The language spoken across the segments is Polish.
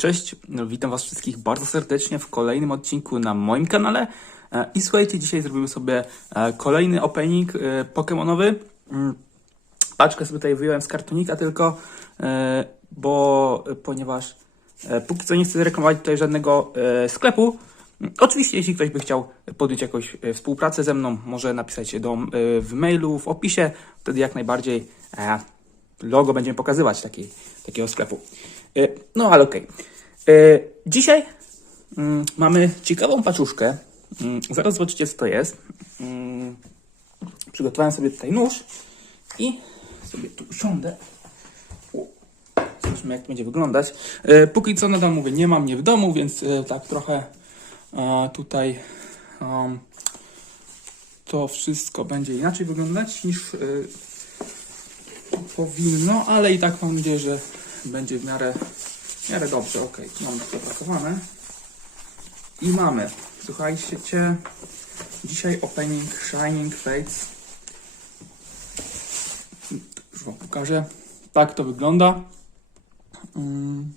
Cześć, no, witam Was wszystkich bardzo serdecznie w kolejnym odcinku na moim kanale. E, I słuchajcie, dzisiaj zrobimy sobie e, kolejny opening e, Pokemonowy. Mm, Paczkę sobie tutaj wyjąłem z kartonika tylko, bo ponieważ póki co nie chcę reklamować tutaj żadnego sklepu. Mm, Oczywiście, jeśli ktoś by chciał podjąć jakąś współpracę ze mną, może napisać do, w mailu, w opisie, wtedy jak najbardziej logo będziemy pokazywać takiej, takiego sklepu. E, No ale okej. E, Dzisiaj mm, mamy ciekawą paczuszkę. Mm, Zaraz zobaczycie co to jest. Mm, Przygotowałem sobie tutaj nóż i sobie tu usiądę. Zobaczmy jak to będzie wyglądać. E, Póki co nadal mówię, nie mam mnie w domu, więc tak trochę tutaj um, to wszystko będzie inaczej wyglądać niż powinno, ale i tak mam nadzieję, że będzie w miarę, w miarę dobrze. Ok, mamy to zapakowane. I mamy, słuchajcie, dzisiaj opening Shining Fates. Już Wam pokażę. Tak to wygląda. Mm,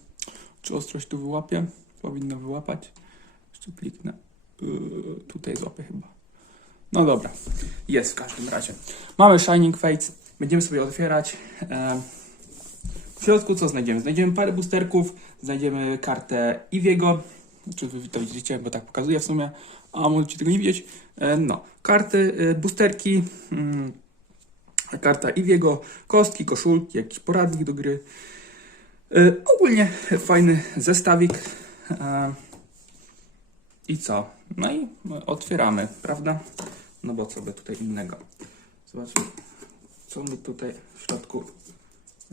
czy ostrość tu wyłapie? Powinno wyłapać. Jeszcze kliknę. Yy, tutaj złapię chyba. No dobra, jest w każdym razie. Mamy Shining Fates, będziemy sobie otwierać. E, w środku co znajdziemy? Znajdziemy parę boosterków, znajdziemy kartę Iwiego, czy wy to widzicie, bo tak pokazuję w sumie, a możecie tego nie widzieć. E, no, karty, e, boosterki, mm, karta Iwiego, kostki, koszulki, jakiś poradnik do gry. E, ogólnie fajny zestawik. I co? No i otwieramy, prawda? No bo co by tutaj innego. Zobaczmy, co my tutaj w środku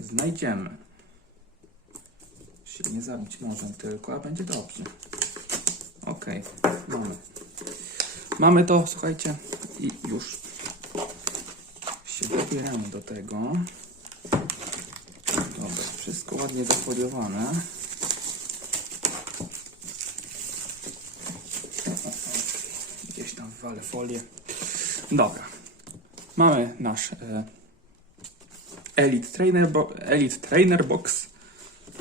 znajdziemy. Się nie zabić może tylko, a będzie dobrze. Okej, mamy. Mamy to, słuchajcie, i już się dobieramy do tego. Dobra, wszystko ładnie zafoliowane. Gdzieś tam walę folię. Dobra. Mamy nasz e, Elite, Trainer bo, Elite Trainer Box.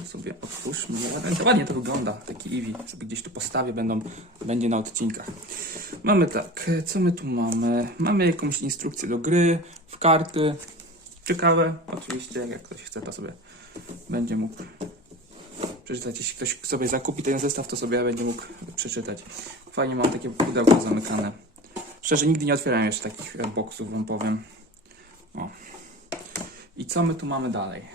Sobie otwórzmy. Ładnie, ładnie to wygląda. Taki Eevee. Sobie gdzieś tu postawię. Będą, będzie na odcinkach. Mamy tak. Co my tu mamy? Mamy jakąś instrukcję do gry. W karty. Ciekawe. Oczywiście jak ktoś chce to sobie będzie mógł przeczytać. Jeśli ktoś sobie zakupi ten zestaw, to sobie będzie mógł przeczytać. Fajnie mam takie pudełko zamykane. Szczerze, nigdy nie otwierałem jeszcze takich boksów, wam powiem. O. I co my tu mamy dalej?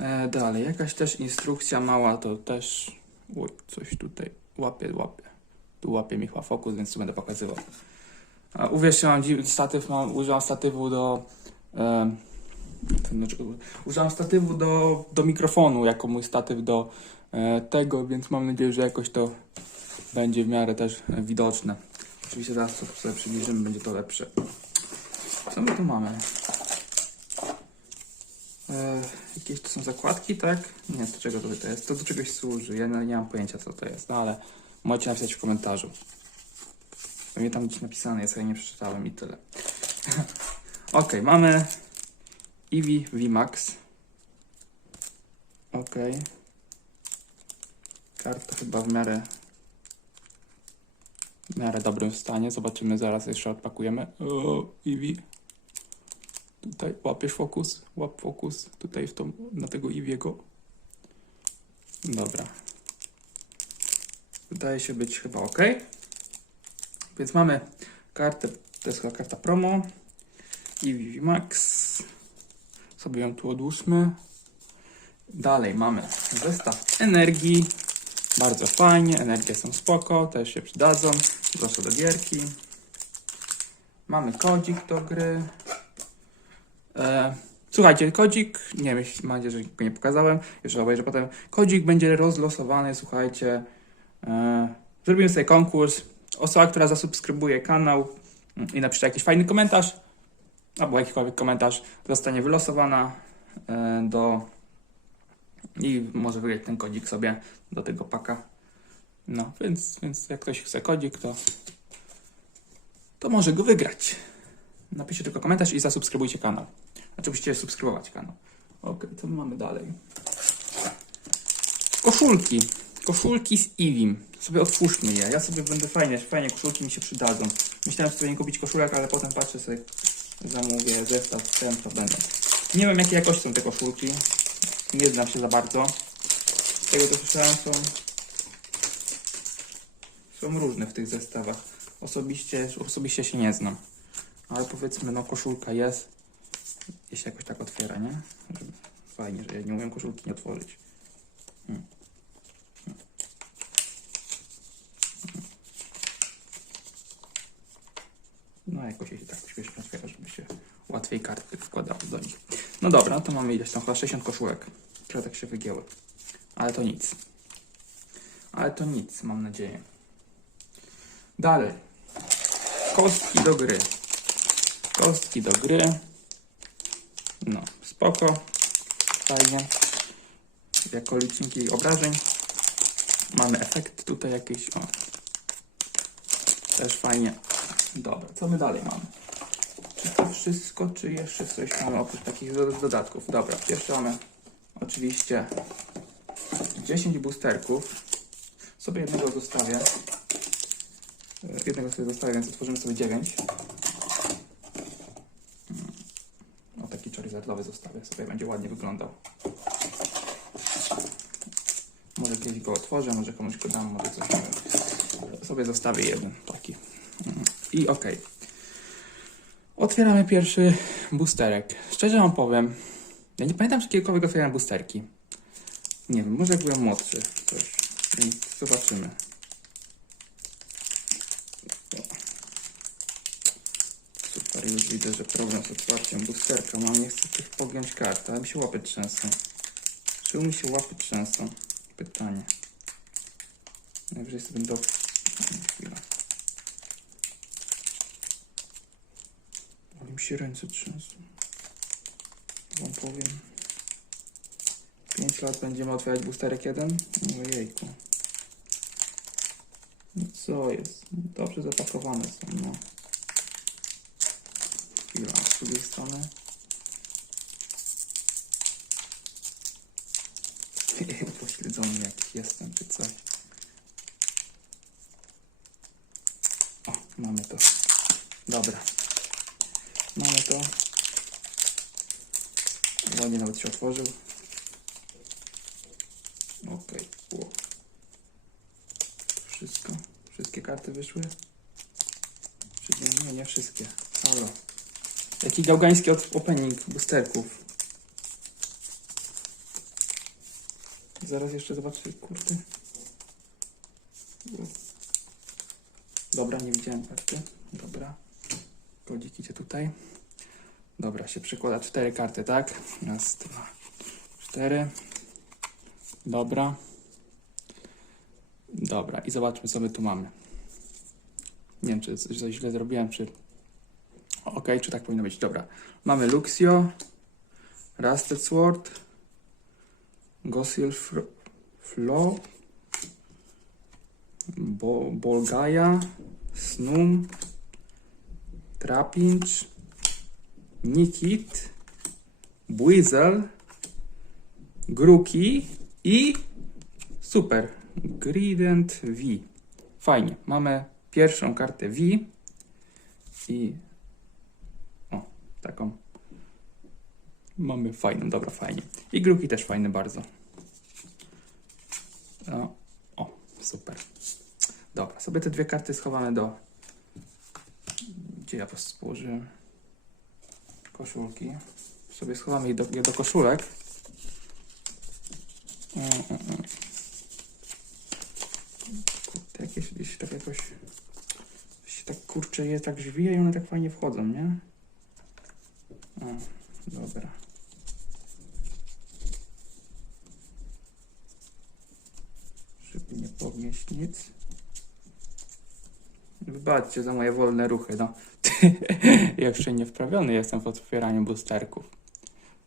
E, dalej, jakaś też instrukcja mała, to też... Oj, coś tutaj łapie, łapie. Tu łapie mi chyba fokus, więc tu będę pokazywał. A, uwierzcie, mam statyw, mam, statywu do... E, znaczy, użyłam statywu do, do mikrofonu, jako mój statyw do e, tego, więc mam nadzieję, że jakoś to będzie w miarę też e, widoczne. Oczywiście zaraz to sobie przybliżymy, będzie to lepsze. Co my tu mamy? E, jakieś to są zakładki, tak? Nie, do czego to, jest? To do czegoś służy. Ja nie, nie mam pojęcia, co to jest, no ale możecie napisać w komentarzu. Pewnie tam gdzieś napisane jest, ale nie przeczytałem i tyle. ok, mamy Eevee VMAX. Ok. Karta chyba w miarę w miarę dobrym stanie. Zobaczymy, zaraz jeszcze odpakujemy. O, Eevee. Tutaj łapiesz fokus, łap fokus tutaj w tą, na tego Iwiego. Dobra. Wydaje się być chyba ok. Więc mamy kartę, to jest karta promo. Eevee Max. Sobie ją tu odłóżmy. Dalej mamy zestaw energii. Bardzo fajnie, energie są spoko, też się przydadzą. Proszę do gierki. Mamy kodzik do gry. E, słuchajcie, kodzik, nie wiem, mam nadzieję, że go nie pokazałem, jeszcze obejrzę potem. Kodzik będzie rozlosowany, słuchajcie. E, zrobimy sobie konkurs. Osoba, która zasubskrybuje kanał i napisze jakiś fajny komentarz, albo jakikolwiek komentarz, zostanie wylosowana e, do i może wygrać ten kodzik sobie do tego paka. No, więc, więc jak ktoś chce kodzik, to, to może go wygrać. Napiszcie tylko komentarz i zasubskrybujcie kanał. Oczywiście subskrybować kanał. Ok, co my mamy dalej? Koszulki. Koszulki z Ivim. Sobie otwórzmy je. Ja sobie będę fajnie, fajnie koszulki mi się przydadzą. Myślałem sobie nie kupić koszulek, ale potem patrzę sobie, zamówię zestaw tym, to będą. Nie wiem jakiej jakości są te koszulki. Nie znam się za bardzo. Z tego co słyszałem są są różne w tych zestawach. Osobiście, osobiście się nie znam. Ale powiedzmy, no koszulka jest. I się jakoś tak otwiera, nie? Fajnie, że ja nie umiem koszulki nie otworzyć. Hmm. No jakoś się tak śmiesznie otwiera, żeby się łatwiej karty wkładało do nich. No dobra, to mamy ileś tam, chyba 60 koszulek. Które tak się wygięły. Ale to nic. Ale to nic, mam nadzieję. Dalej. Kostki do gry. Kostki do gry. No, spoko. Fajnie. Jako liczniki obrażeń. Mamy efekt tutaj jakiś. O. Też fajnie. Dobra, co my dalej mamy? Czy to wszystko, czy jeszcze coś mamy oprócz takich do- dodatków? Dobra, jeszcze mamy oczywiście 10 boosterków. Sobie jednego zostawię. E, Jednego sobie zostawię, więc otworzymy sobie 9. O, charizardowy zostawię sobie, będzie ładnie wyglądał. Może kiedyś go otworzę, może komuś go dam, może coś. Sobie zostawię jeden taki. I okej. Otwieramy pierwszy boosterek. Szczerze wam powiem, ja nie pamiętam, czy kiedykolwiek otwierałem boosterki. Nie wiem, może jak byłem młodszy. Coś. Więc zobaczymy. Już widzę, że problem z otwarciem boosterka mam. Nie chcę tych pogiąć kart, ale mi się łapy trzęsą. Czemu mi się łapy trzęsą? Pytanie. Najwyżej sobie do... Chwila. Ale mi się ręce trzęsą. Wam powiem. 5 lat będziemy otwierać boosterek jeden? Ojejku. No co jest? Dobrze zapakowane są, no. Chwila, z drugiej strony. Pośledzony jakiś jestem, czy coś. O, mamy to. Dobra. Mamy to. Ładnie nawet się otworzył. Okej, okay. Wszystko. Wszystkie karty wyszły? Czy nie, nie, nie wszystkie. Halo. Jaki gałgański opening boosterków. Zaraz jeszcze zobaczę, kurde. Dobra, nie widziałem karty. Dobra. Kodzik idzie tutaj. Dobra, się przekłada cztery karty, tak? Raz, dwa, cztery. Dobra. Dobra, i zobaczmy, co my tu mamy. Nie wiem, czy coś źle zrobiłem, czy... Ok, czy tak powinno być. Dobra. Mamy Luxio, Rusted Sword, Gosil Fro- Flo, Bo Bolgaja, Snum, Trapinch, Nikit, Buizel, Gruki i super, Grident V. Fajnie, mamy pierwszą kartę V i taką mamy fajną, dobra, fajnie. I Gruki też fajne bardzo. O, o, super. Dobra, sobie te dwie karty schowamy do gdzie ja po prostu koszulki. Sobie schowamy je do, je do koszulek. Mm, mm, mm. Kurde, jakieś gdzieś tak jakoś się tak kurczę je tak żwije i one tak fajnie wchodzą, nie? O, dobra. Żeby nie podnieść nic. Wybaczcie za moje wolne ruchy, no. Jeszcze nie wprawiony jestem w otwieraniu boosterków.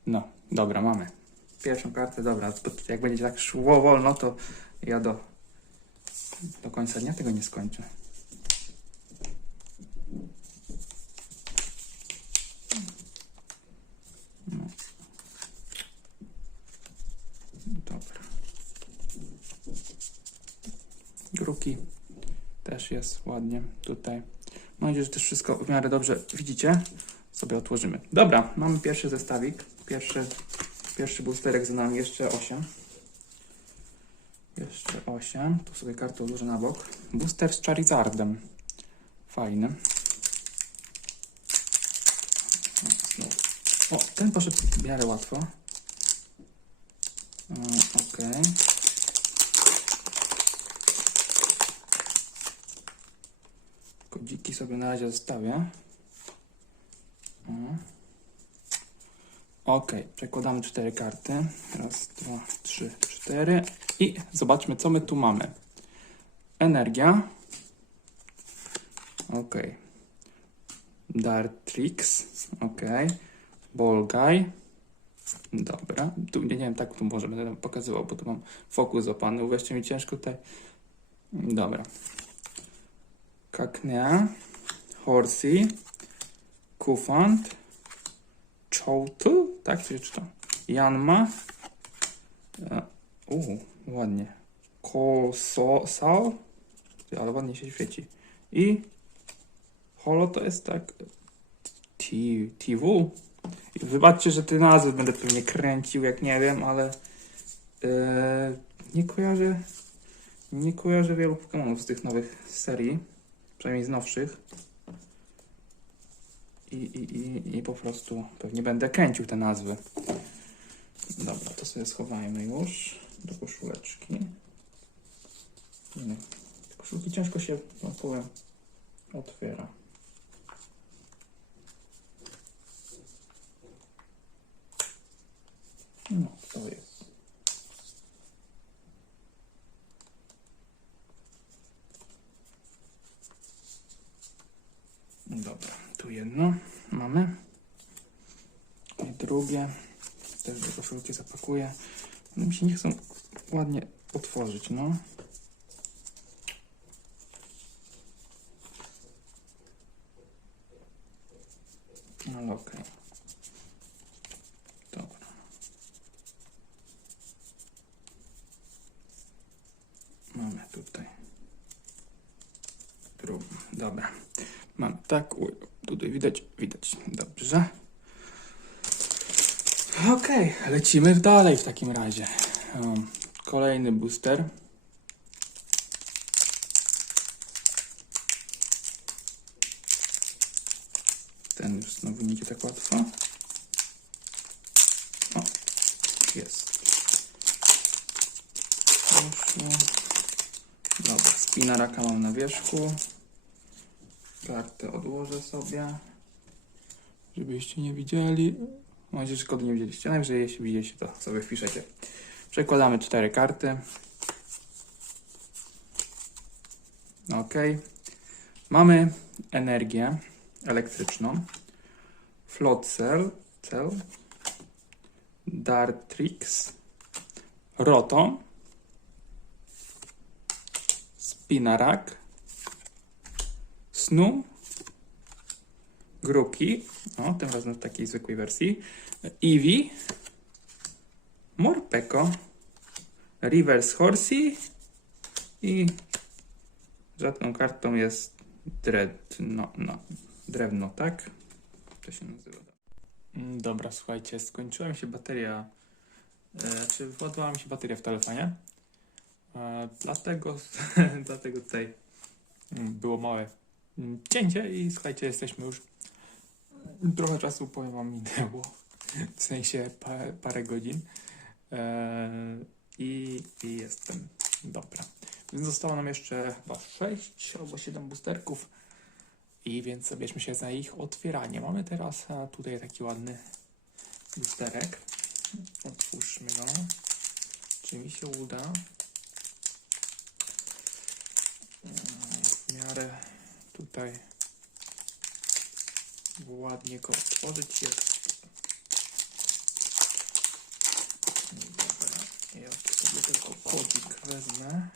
No, dobra, mamy. Pierwszą kartę, dobra. Jak będzie tak szło wolno, to ja do, do końca dnia tego nie skończę. No. Dobra. Też jest ładnie tutaj. Mam nadzieję, że też wszystko w miarę dobrze widzicie. Sobie otworzymy. Dobra, mamy pierwszy zestawik. Pierwszy, pierwszy boosterek za nami, jeszcze 8. Jeszcze 8. Tu sobie kartę odłożę na bok. Booster z Charizardem. Fajny. O, ten poszedł w miarę łatwo. Mm, Okej. Kodziki sobie na razie zostawię. O. Ok, przekładamy cztery karty. Raz, dwa, trzy, cztery. I zobaczmy, co my tu mamy. Energia. Ok. Dartrix. Ok. Guy. Dobra. Tu nie, nie wiem, tak tu może będę pokazywał, bo tu mam fokus złapany. Uwierzcie mi, ciężko tutaj. Dobra. Kaknea. Horsey. Kufant. Chołtu? Tak się czyta. Janma. E, Uuu, ładnie. Kososal. Ale ładnie się świeci. I Holo to jest tak. I Wybaczcie, że te nazwy będę pewnie kręcił, jak nie wiem, ale e, nie kojarzę nie kojarzę wielu Pokémonów z tych nowych serii, przynajmniej z nowszych. I, i, i, I po prostu pewnie będę kręcił te nazwy. Dobra, to sobie schowajmy już do koszuleczki. Te koszulki ciężko się, no powiem, otwiera. No, to jest. Dobra, tu jedno mamy. I drugie. Też do koszulki zapakuję. One mi się nie chcą ładnie otworzyć, no. No okej. Dobra. Mamy tutaj drugą. Dobra. Mam tak, uj, tutaj widać, widać. Dobrze. Okej, lecimy dalej w takim razie. Um, kolejny booster. Ten już znowu nie tak łatwo. O, jest. Proszę. Dobra, spinaraka mam na wierzchu. Sobie, żebyście nie widzieli. Mam nadzieję, że nie widzieliście. Najwyżej jeśli widzieliście, to sobie wpiszecie. Przekładamy cztery karty. Ok. Mamy energię elektryczną. Float Cell, cell Dartrix, Rotom, Spinarak, Snu, Gruki, o, tym razem w takiej zwykłej wersji, Eevee, Morpeko, Reverse Horsey i rzadką kartą jest Dreadno, no, drewno, tak? To się nazywa. Mm, Dobra, słuchajcie, skończyła mi się bateria, e, czy władowała mi się bateria w telefonie, e, dlatego, dlatego tutaj mm, było małe mm, cięcie i słuchajcie, jesteśmy już trochę czasu, powiem wam, minęło, w sensie pa, parę godzin e, i, i jestem, dobra. Więc zostało nam jeszcze chyba 6 albo 7 boosterków i więc zabierzmy się za ich otwieranie. Mamy teraz tutaj taki ładny boosterek. Otwórzmy go. Czy mi się uda? Mm, W miarę tutaj ładnie go otworzyć. Dobra, ja sobie tylko kodzik wezmę.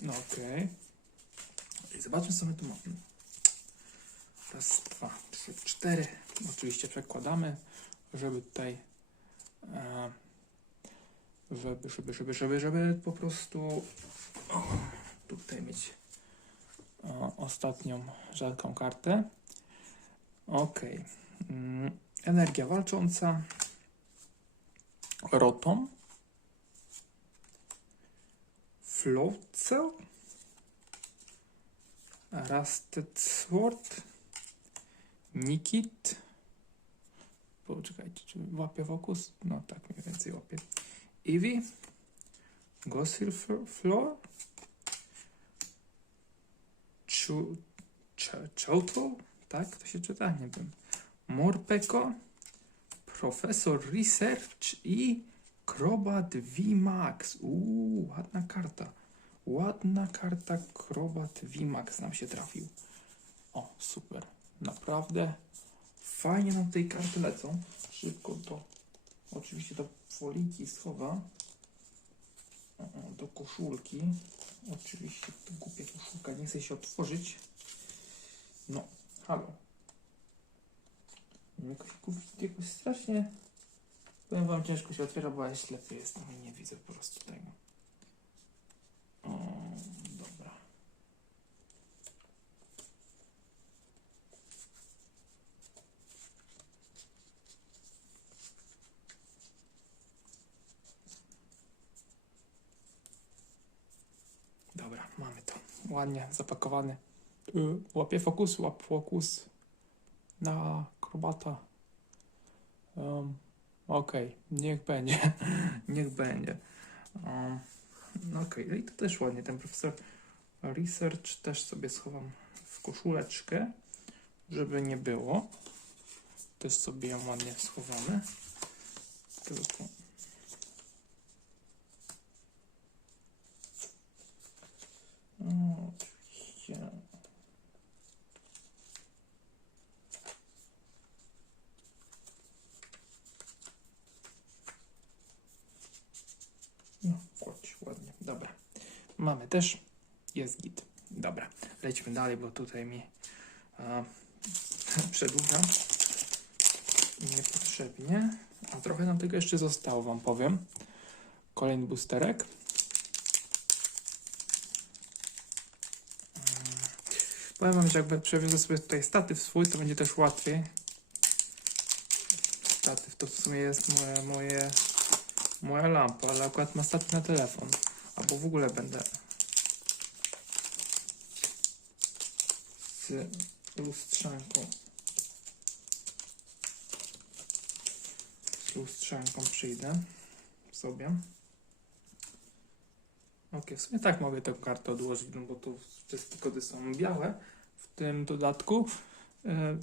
No okej. I zobaczmy co my tu mamy. Raz, dwa, trzy, cztery. Oczywiście przekładamy, żeby tutaj e, żeby, żeby, żeby, żeby, żeby po prostu o, tutaj mieć o, ostatnią rzadką kartę. Ok. Mm, energia walcząca. Rotom. Floatcell. Rusted Sword. Nikit. Poczekajcie, czy łapie fokus? No tak, mniej więcej łapie. Eevee. Gossil Floor. Ch- Chouto? Tak to się czyta? Nie wiem. Morpeko. Profesor Research i Krobat VMAX. Uuu, ładna karta. Ładna karta Krobat VMAX nam się trafił. O, super. Naprawdę fajnie nam tej karty lecą. Szybko to oczywiście do foliki schowam. Do koszulki. Oczywiście to głupia koszulka, nie chce się otworzyć. No, halo. Jakoś, jakoś strasznie. Powiem wam, ciężko się otwiera, bo ja ślepy jestem i nie widzę po prostu tego. O, dobra. Dobra, mamy to. Ładnie zapakowane. Y, Łapie fokus, łap fokus na krobata. Um, Okej, niech będzie. niech będzie. Um, no Okej, no i to też ładnie. Ten profesor Research też sobie schowam w koszuleczkę, żeby nie było. Też sobie ją ładnie schowamy. Tylko O, oczywiście. No, chodź, ładnie. Dobra. Mamy też. Jest git. Dobra. Lećmy dalej, bo tutaj mi a, przedłuża. Niepotrzebnie. A trochę nam tego jeszcze zostało, wam powiem. Kolejny boosterek. Powiem wam, że jakby przewiozę sobie tutaj statyw swój, to będzie też łatwiej. Statyw to w sumie jest moje, moje, moja lampa, ale akurat ma statyw na telefon. Albo w ogóle będę z lustrzanką. Z lustrzanką przyjdę sobie. Ok, w sumie tak mogę tę kartę odłożyć, no bo tu wszystkie kody są białe w tym dodatku. E,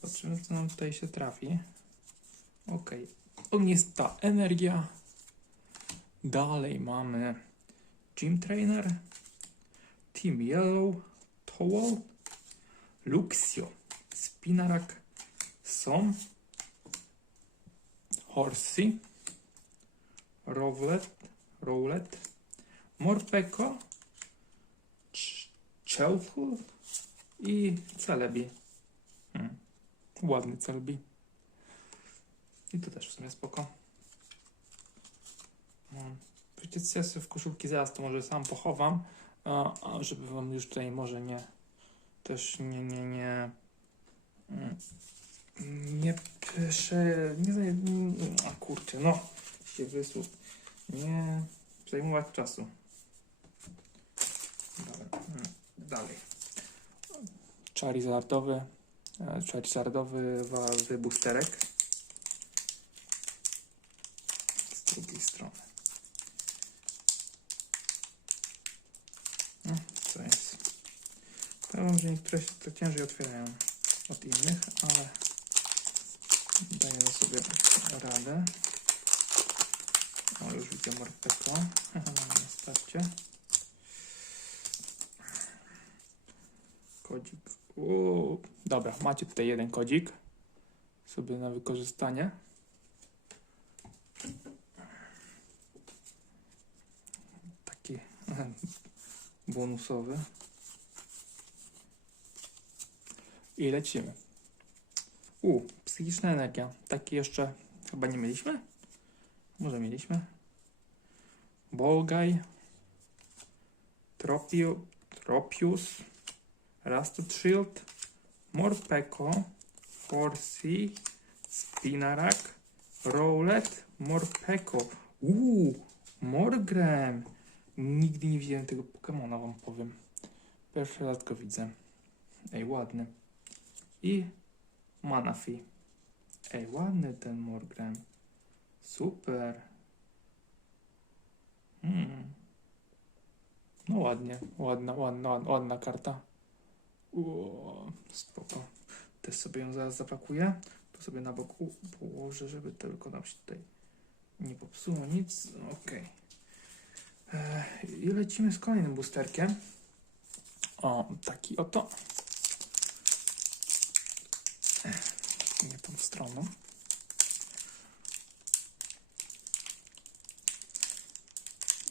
Zobaczymy, co nam tutaj się trafi. Ok, ognista energia. Dalej mamy Gym Trainer, Team Yellow, Towel, Luxio, Spinarak, Som, Horsey, Rowlet, Rowlet, Morpeko, Ch- Chelful i Celebi. Hmm. Ładny Celebi. I to też w sumie spoko. Ja sobie w koszulki zaraz to może sam pochowam, żeby wam już tutaj może nie też nie, nie, nie mm, nie prze... nie, nie a kurczę, no się wysłuch nie przejmować czasu. Mm, dalej. Charizardowy, e, Charizardowy boosterek. Z drugiej strony. No, co jest? Powiem, że niektóre się to ciężej otwierają od innych, ale daję sobie radę. O, już widzę Morpeko. Na starcie. Kodzik. Uuu. Dobra, macie tutaj jeden kodzik sobie na wykorzystanie. Taki bonusowy. I lecimy. U, psychiczna energia. Taki jeszcze Chyba nie mieliśmy? Może mieliśmy? Bolgaj. Tropio, Tropius. Rusted Shield. Morpeko. Horsey. Spinarak. Rowlet. Morpeko. Uuu, Morgrem. Nigdy nie widziałem tego Pokemona, wam powiem. Pierwszy raz go widzę. Ej, ładny. I Manafi. Ej, ładny ten Morgrem. Super. Hmm. No ładnie, ładna, ładna, ładna, karta. Uuu, spoko. Też sobie ją zaraz zapakuję. Tu sobie na boku położę, żeby tylko nam się tutaj nie popsuło nic. Okej. E, I lecimy z kolejnym boosterkiem. O, taki oto. Ech, Nie tą stroną.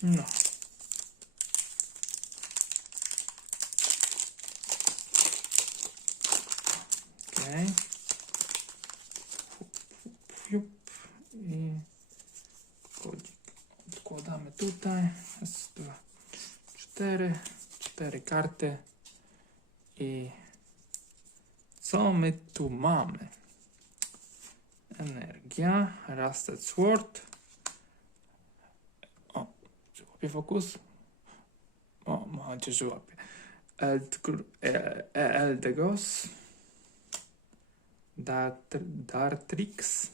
No. Fup. I kodzik odkładamy tutaj. Raz, dwa, cztery. Cztery karty. I co my tu mamy? Rusted Sword. O, czy łapie fokus? O, mam nadzieję, że łapie. Eldgr- e- Eldegos. Dart- Dartrix.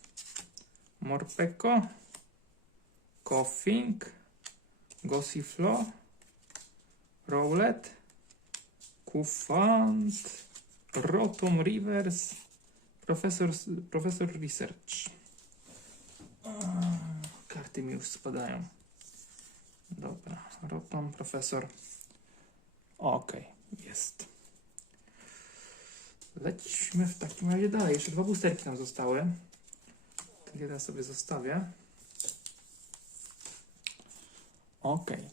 Morpeko. Koffing. Gossiflo. Rowlet. Kufant. Rotom Rivers. Profesor, profesor Research. Karty mi już spadają. Dobra, Rotom, profesor. Okej, jest. Lećmy w takim razie dalej. Jeszcze dwa boosterki nam zostały. Ten jeden sobie zostawię. Okej.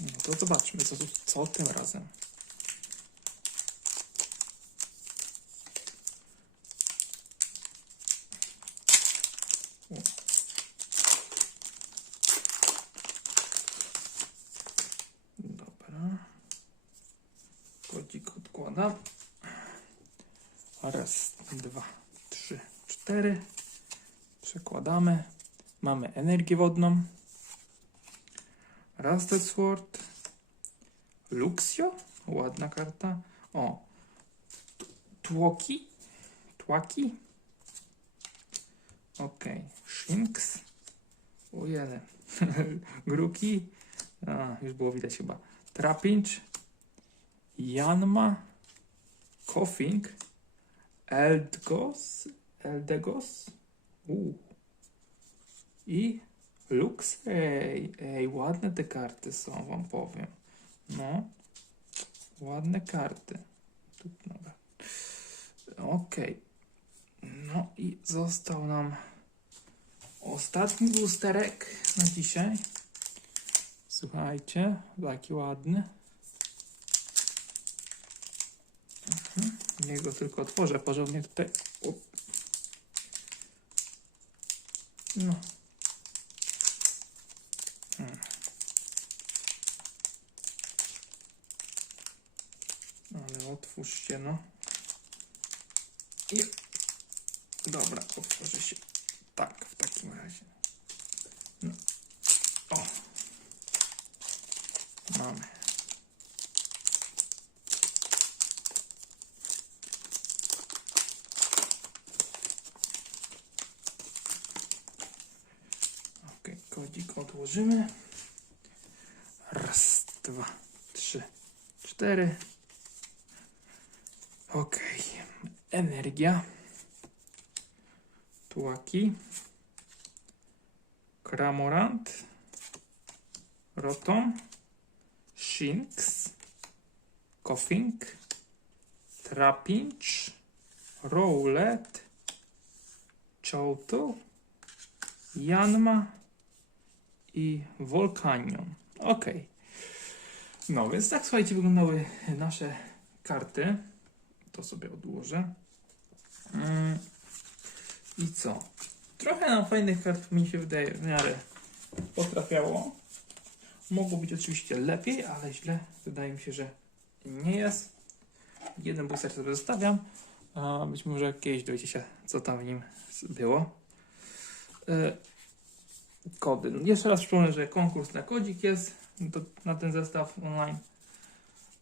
No to zobaczmy, co, co tym razem. Przekładamy. Mamy energię wodną. Rusted Sword. Luxio. Ładna karta. O. Tłoki. Tłaki. Ok. Shinx. Ujele. Gruki. A, już było widać chyba. Trapinch. Janma. Koffing. Eldgos. Eldegos. U. I Lux. Ej, ładne te karty są, wam powiem. No. Ładne karty. Okej. No i został nam ostatni boosterek na dzisiaj. Słuchajcie, taki ładny. Mhm. Niech go tylko otworzę porządnie tutaj. O. No. Hmm. Ale otwórz się, no. I... Dobra, otworzy się. Tak, w takim razie. No. O. Mamy. Ok, odłożymy. Raz, dwa, trzy, cztery. Ok. Energia. Tułaki. Kramorant. Rotom. Shinx. Koffing. Trapinch. Rowlet. Choutu. Janma i Volcanion. Ok. No więc tak słuchajcie, wyglądały nasze karty. To sobie odłożę. Mm. I co? trochę nam fajnych kart mi się wydaje w miarę potrafiało. Mogło być oczywiście lepiej, ale źle wydaje mi się, że nie jest. Jeden booster sobie zostawiam. A być może kiedyś dowiecie się, co tam w nim było. E, Kody. Jeszcze raz przypomnę, że konkurs na kodzik jest do, na ten zestaw online.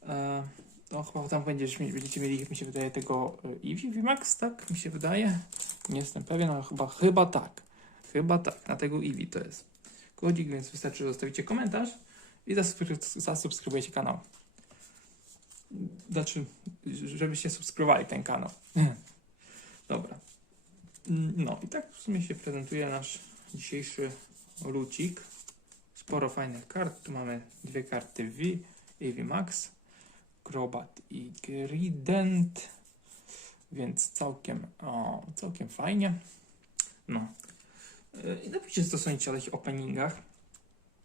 E, no chyba tam będziesz, będziecie mieli, mi się wydaje, tego e, Eevee VMAX, tak? Mi się wydaje. Nie jestem pewien, ale chyba, chyba tak. Chyba tak, na tego Eevee to jest. Kodzik, więc wystarczy, że zostawicie komentarz i zasubskry- zasubskrybujecie kanał. Znaczy, żebyście subskrybowali ten kanał. Dobra. No i tak w sumie się prezentuje nasz dzisiejszy lucik. Sporo fajnych kart. Tu mamy dwie karty V, Eevee Max, Crobat i Grident. Więc całkiem, o, całkiem fajnie. No. Yy, I napiszcie, co sądzicie o tych openingach.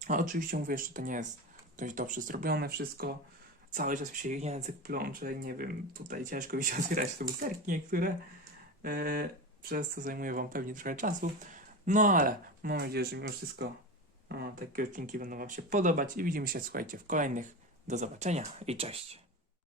A oczywiście mówię, jeszcze to nie jest dość dobrze zrobione wszystko. Cały czas mi się język plącze, nie wiem, tutaj ciężko mi się otwierać te buterki niektóre. Yy, przez co zajmuje Wam pewnie trochę czasu. No ale mam nadzieję, że mimo wszystko o, takie odcinki będą Wam się podobać i widzimy się, słuchajcie, w kolejnych. Do zobaczenia i cześć.